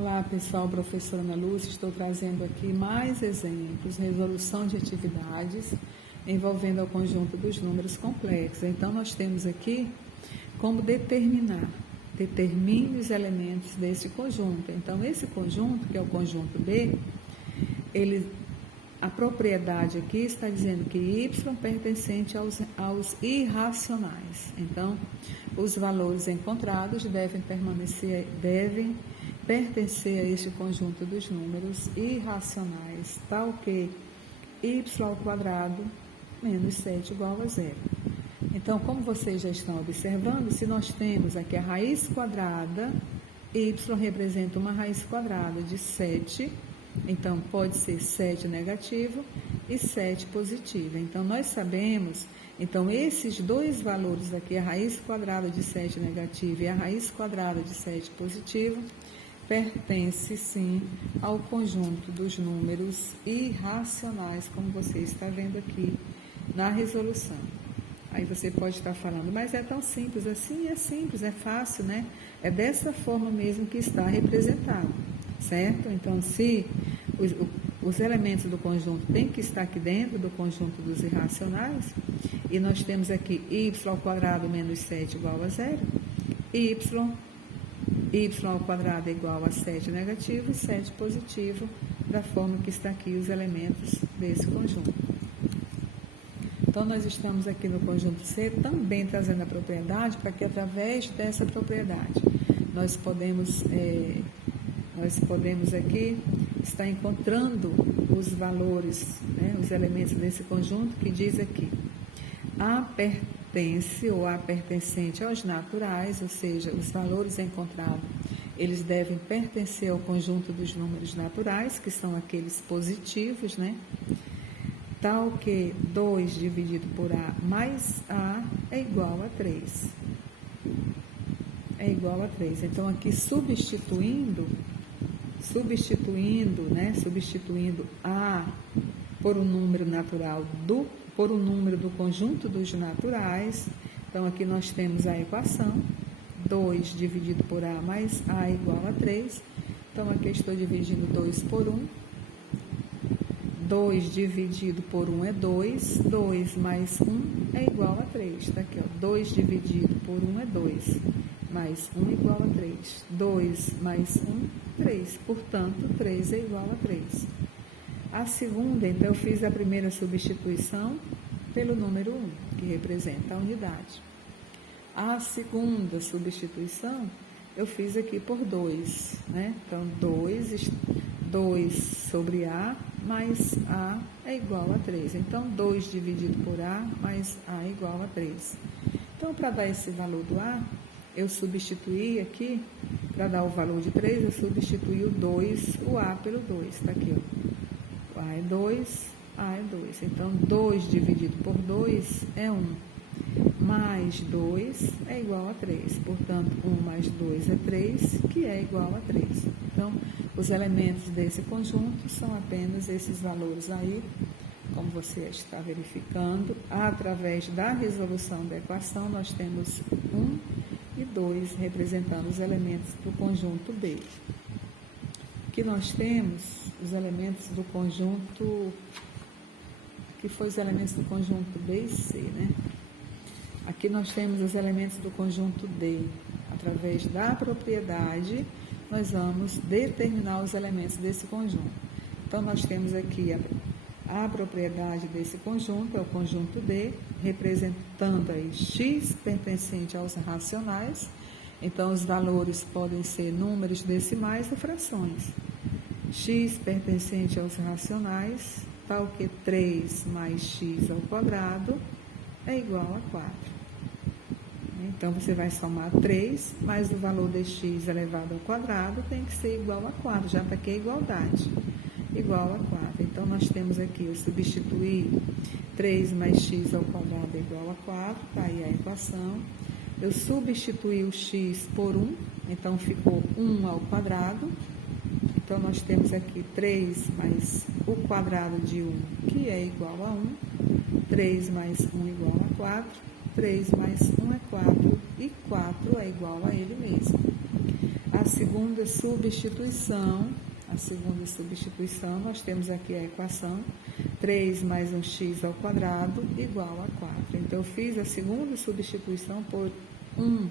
Olá pessoal, professora Ana Lúcia, estou trazendo aqui mais exemplos, resolução de atividades envolvendo o conjunto dos números complexos. Então nós temos aqui como determinar, determine os elementos desse conjunto. Então esse conjunto, que é o conjunto B, a propriedade aqui está dizendo que y pertencente aos irracionais. Então, os valores encontrados devem pertencer a este conjunto dos números irracionais, tal que y ao quadrado menos 7 igual a zero. Então, como vocês já estão observando, se nós temos aqui a raiz quadrada, y representa uma raiz quadrada de 7, então pode ser 7 negativo e 7 positivo. Então, nós sabemos, esses dois valores aqui, a raiz quadrada de 7 negativo e a raiz quadrada de 7 positivo, pertence sim ao conjunto dos números irracionais, como você está vendo aqui na resolução. Aí você pode estar falando, mas é tão simples assim? É simples, é fácil, né? É dessa forma mesmo que está representado, certo? Então, se os elementos do conjunto têm que estar aqui dentro do conjunto dos irracionais, e nós temos aqui y ao quadrado menos 7 igual a zero, y ao quadrado é igual a 7 negativo e 7 positivo, da forma que está aqui os elementos desse conjunto. Então, nós estamos aqui no conjunto C também trazendo a propriedade, para que através dessa propriedade nós podemos aqui estar encontrando os valores, né, os elementos desse conjunto, que diz aqui: A pertence ou A pertencente aos naturais, ou seja, os valores encontrados, eles devem pertencer ao conjunto dos números naturais, que são aqueles positivos, né? Tal que 2 dividido por A mais A é igual a 3. É igual a 3. Então, aqui substituindo A por um número natural por um número do conjunto dos naturais. Então, aqui nós temos a equação 2 dividido por A mais A igual a 3. Então, aqui eu estou dividindo 2 por 1. 2 dividido por 1 é 2. 2 mais 1 é igual a 3. Está aqui, ó. 2 dividido por 1 é 2. Mais 1 igual a 3. 2 mais 1, 3. Portanto, 3 é igual a 3. A segunda, então, eu fiz a primeira substituição pelo número 1, que representa a unidade. A segunda substituição, eu fiz aqui por 2, né? Então, 2 sobre A mais A é igual a 3. Então, 2 dividido por A mais A é igual a 3. Então, para dar esse valor do A, eu substituí aqui, para dar o valor de 3, eu substituí o A pelo 2. Está aqui, ó. O A é 2, A é 2. Então, 2 dividido por 2 é 1. Mais 2 é igual a 3. Portanto, 1 mais 2 é 3, que é igual a 3. Então, os elementos desse conjunto são apenas esses valores aí, como você está verificando. Através da resolução da equação, nós temos 1 e 2 representando os elementos do conjunto B. Aqui nós temos os elementos do conjunto, que foi os elementos do conjunto B e C, né? Aqui nós temos os elementos do conjunto D. Através da propriedade, nós vamos determinar os elementos desse conjunto. Então, nós temos aqui a propriedade desse conjunto, é o conjunto D, representando aí x pertencente aos racionais. Então, os valores podem ser números decimais ou frações. X pertencente aos racionais, tal que 3 mais x ao quadrado é igual a 4. Então, você vai somar 3, mais o valor de x elevado ao quadrado tem que ser igual a 4, já está aqui a igualdade. Igual a 4. Então, nós temos aqui, eu substituir 3 mais x ao quadrado é igual a 4, está aí a equação. Eu substituí o x por 1, então ficou 1 ao quadrado. Então, nós temos aqui 3 mais o quadrado de 1, que é igual a 1. 3 mais 1 igual a 4. 3 mais 1 é 4 e 4 é igual a ele mesmo. a segunda substituição, nós temos aqui a equação 3 mais 1x ao quadrado igual a 4. Então, eu fiz a segunda substituição por 1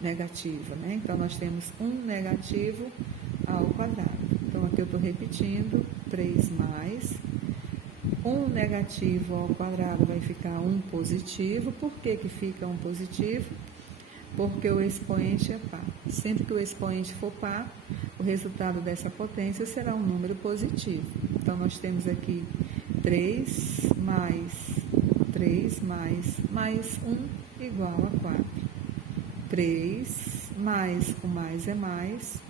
negativa, né? Então, nós temos 1 negativo ao quadrado. Então, aqui eu estou repetindo, 3 mais 1 negativo ao quadrado vai ficar 1 positivo. Por que que fica 1 positivo? Porque o expoente é par. Sempre que o expoente for par, o resultado dessa potência será um número positivo. Então, nós temos aqui 3 mais 1 igual a 4. 3 mais o mais é mais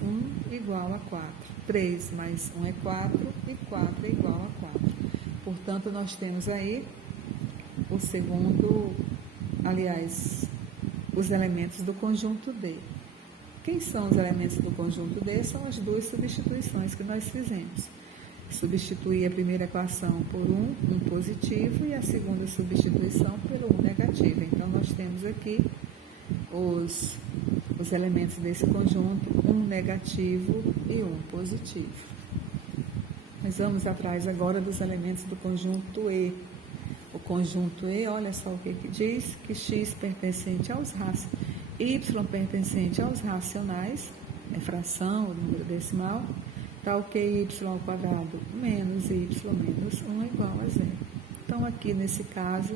1 igual a 4. 3 mais 1 é 4 e 4 é igual a 4. Portanto, nós temos aí o segundo, aliás, os elementos do conjunto D. Quem são os elementos do conjunto D? São as duas substituições que nós fizemos. Substituir a primeira equação por 1 positivo, e a segunda substituição pelo 1 negativo. Então, nós temos aqui os elementos desse conjunto, 1 negativo e 1 positivo. Nós vamos atrás agora dos elementos do conjunto E. O conjunto E, olha só o que diz, que x pertencente aos y pertencente aos racionais, é fração, o número decimal, tal que y ao quadrado menos y menos 1 é igual a 0. Então, aqui nesse caso,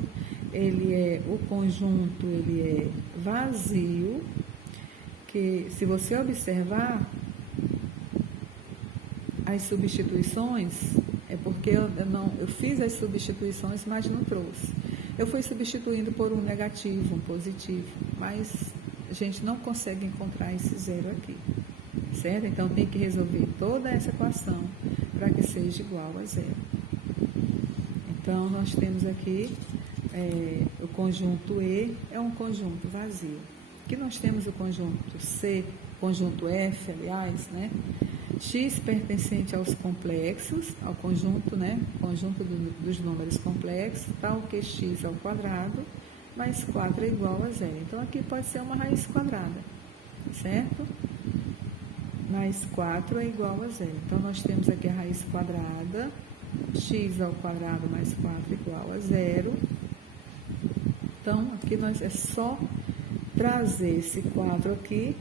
o conjunto ele é vazio, que se você observar as substituições, é porque eu fiz as substituições, mas não trouxe. Eu fui substituindo por um negativo, um positivo, mas a gente não consegue encontrar esse zero aqui, certo? Então, tem que resolver toda essa equação para que seja igual a zero. Então, nós temos aqui o conjunto E é um conjunto vazio. Aqui nós temos o conjunto C, conjunto F, aliás, né? X pertencente aos complexos, ao conjunto, né? Conjunto dos números complexos, tal que x ao quadrado mais 4 é igual a 0. Então, aqui pode ser uma raiz quadrada, certo? Mais 4 é igual a 0. Então, nós temos aqui a raiz quadrada, x ao quadrado mais 4 igual a 0. Então, aqui é só trazer esse 4 aqui,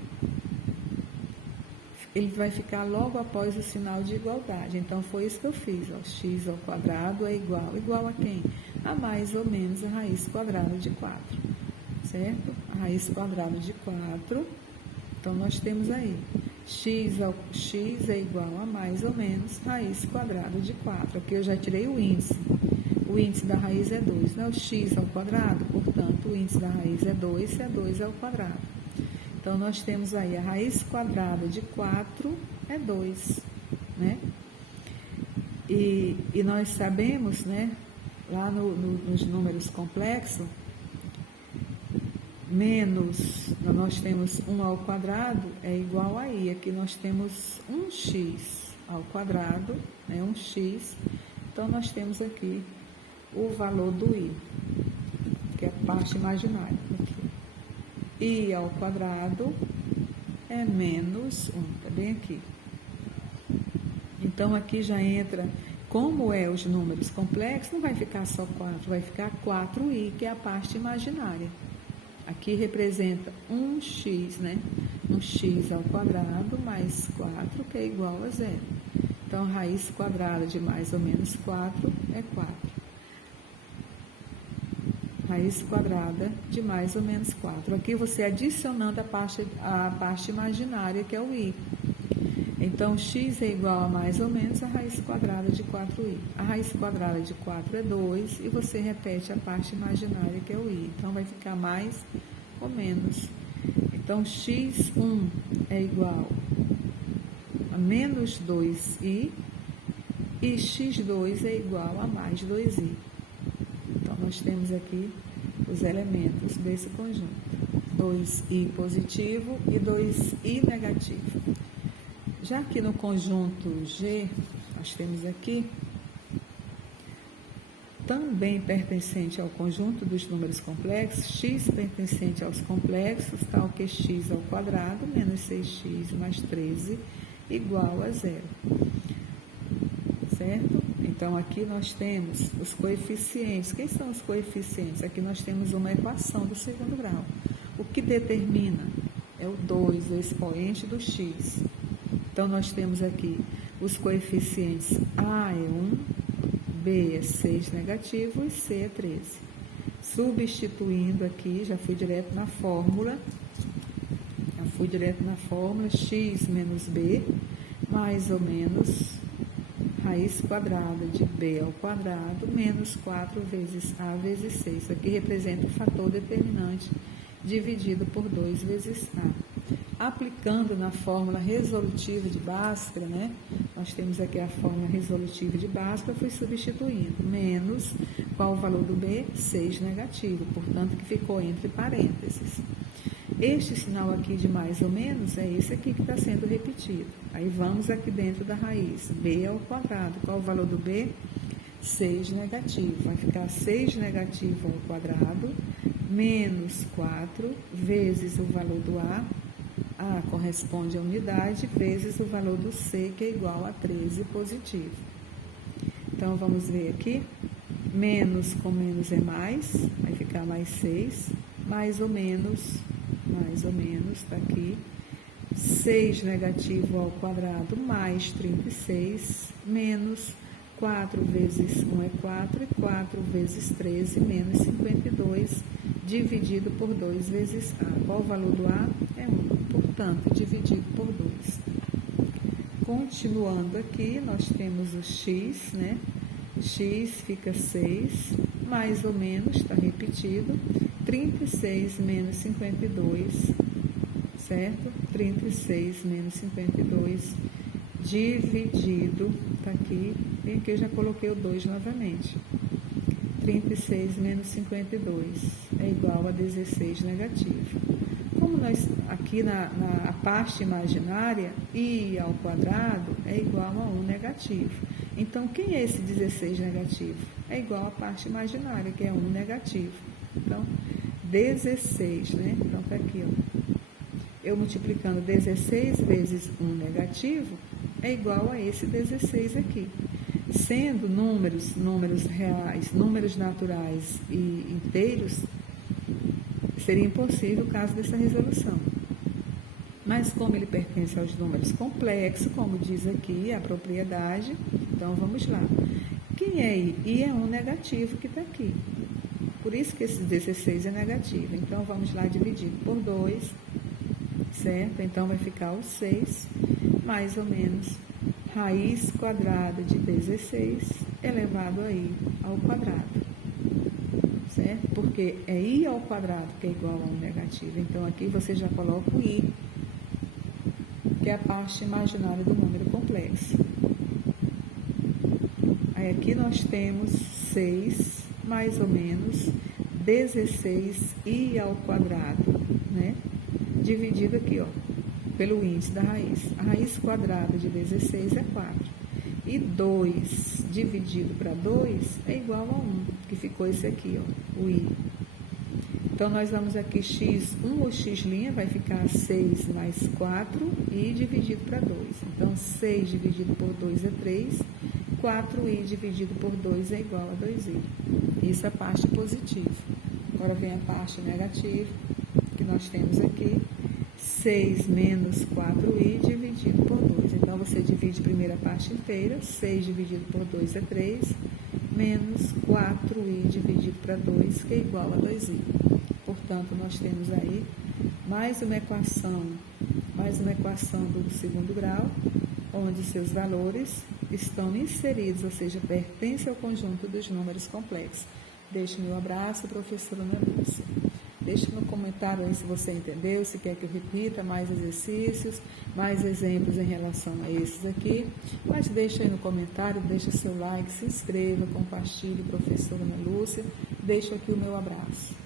ele vai ficar logo após o sinal de igualdade. Então, foi isso que eu fiz. Ó, x ao quadrado é igual a quem? A mais ou menos a raiz quadrada de 4, certo? A raiz quadrada de 4. Então, nós temos aí x é igual a mais ou menos raiz quadrada de 4. Aqui eu já tirei o índice. O índice da raiz é 2, né? O x ao quadrado, portanto, o índice da raiz é 2, se é 2 ao quadrado. Então, nós temos aí a raiz quadrada de 4 é 2, né? E nós sabemos, né, lá nos números complexos, menos, nós temos 1 ao quadrado é igual a i. Aqui nós temos 1x ao quadrado, né, 1x. Então, nós temos aqui o valor do i, que é a parte imaginária. I ao quadrado é menos 1, tá bem aqui. Então, aqui já entra, como os números complexos, não vai ficar só 4, vai ficar 4i, que é a parte imaginária. Aqui representa 1x, né? 1x ao quadrado mais 4, que é igual a 0. Então, a raiz quadrada de mais ou menos 4 é 4. Raiz quadrada de mais ou menos 4. Aqui você adicionando a parte imaginária, que é o i. Então, x é igual a mais ou menos a raiz quadrada de 4i. A raiz quadrada de 4 é 2 e você repete a parte imaginária, que é o i. Então, vai ficar mais ou menos. Então, x1 é igual a menos 2i e x2 é igual a mais 2i. Então, nós temos aqui os elementos desse conjunto. 2i positivo e 2i negativo. Já que no conjunto G, nós temos aqui também pertencente ao conjunto dos números complexos, x pertencente aos complexos, tal que x ao quadrado menos 6x mais 13 igual a 0. Certo? Então, aqui nós temos os coeficientes. Quem são os coeficientes? Aqui nós temos uma equação do segundo grau. O que determina é o 2, o expoente do x. Então, nós temos aqui os coeficientes A é 1, B é 6 negativo e C é 13. Substituindo aqui, já fui direto na fórmula, x menos B, mais ou menos raiz quadrada de B ao quadrado, menos 4 vezes A vezes 6. Isso aqui representa o fator determinante dividido por 2 vezes A. Aplicando na fórmula resolutiva de Bhaskara, né? Nós temos aqui a fórmula resolutiva de Bhaskara, fui substituindo. Menos, qual o valor do B? 6 negativo, portanto, que ficou entre parênteses. Este sinal aqui de mais ou menos é esse aqui que está sendo repetido. Aí vamos aqui dentro da raiz, B ao quadrado. Qual o valor do B? 6 negativo. Vai ficar 6 negativo ao quadrado, menos 4, vezes o valor do A corresponde à unidade, vezes o valor do C, que é igual a 13 positivo. Então, vamos ver aqui. Menos com menos é mais, vai ficar mais 6, mais ou menos, está aqui, 6 negativo ao quadrado mais 36, menos 4 vezes 1 é 4, e 4 vezes 13, menos 52, dividido por 2 vezes A. Qual o valor do A? É 1, portanto, dividido por 2. Continuando aqui, nós temos o x, né? X fica 6, mais ou menos, está repetido, 36 menos 52, certo? 36 menos 52, dividido, está aqui, e aqui eu já coloquei o 2 novamente. 36 menos 52 é igual a 16 negativo. Como nós, aqui na parte imaginária, i ao quadrado é igual a 1 negativo. Então, quem é esse 16 negativo? É igual à parte imaginária, que é 1 negativo. Então, 16, né? Então, está aqui, ó. Eu multiplicando 16 vezes 1 negativo é igual a esse 16 aqui. Sendo números reais, números naturais e inteiros, seria impossível o caso dessa resolução. Mas como ele pertence aos números complexos, como diz aqui a propriedade, então vamos lá. Quem é I? I é 1 negativo que está aqui. Por isso que esse 16 é negativo. Então vamos lá dividido por 2, certo? Então vai ficar o 6, mais ou menos, raiz quadrada de 16 elevado a I ao quadrado. Certo? Porque é I ao quadrado que é igual a 1 negativo. Então, aqui você já coloca o I, que é a parte imaginária do número complexo. Aí, aqui nós temos 6, mais ou menos, 16I ao quadrado, né? Dividido aqui, ó, pelo índice da raiz. A raiz quadrada de 16 é 4. E 2 dividido para 2 é igual a 1, que ficou esse aqui, ó, o I. Então, nós vamos aqui x1 ou x' vai ficar 6 mais 4, I dividido para 2. Então, 6 dividido por 2 é 3, 4i dividido por 2 é igual a 2i. Isso é a parte positiva. Agora vem a parte negativa, que nós temos aqui, 6 menos 4i dividido por 2. Então, você divide a primeira parte inteira, 6 dividido por 2 é 3, menos 4i dividido para 2, que é igual a 2i. Portanto, nós temos aí mais uma equação do segundo grau, onde seus valores estão inseridos, ou seja, pertencem ao conjunto dos números complexos. Deixe meu abraço, professora Ana Lúcia. Deixe no comentário aí se você entendeu, se quer que eu repita mais exercícios, mais exemplos em relação a esses aqui. Mas deixe aí no comentário, deixe seu like, se inscreva, compartilhe, professora Ana Lúcia. Deixe aqui o meu abraço.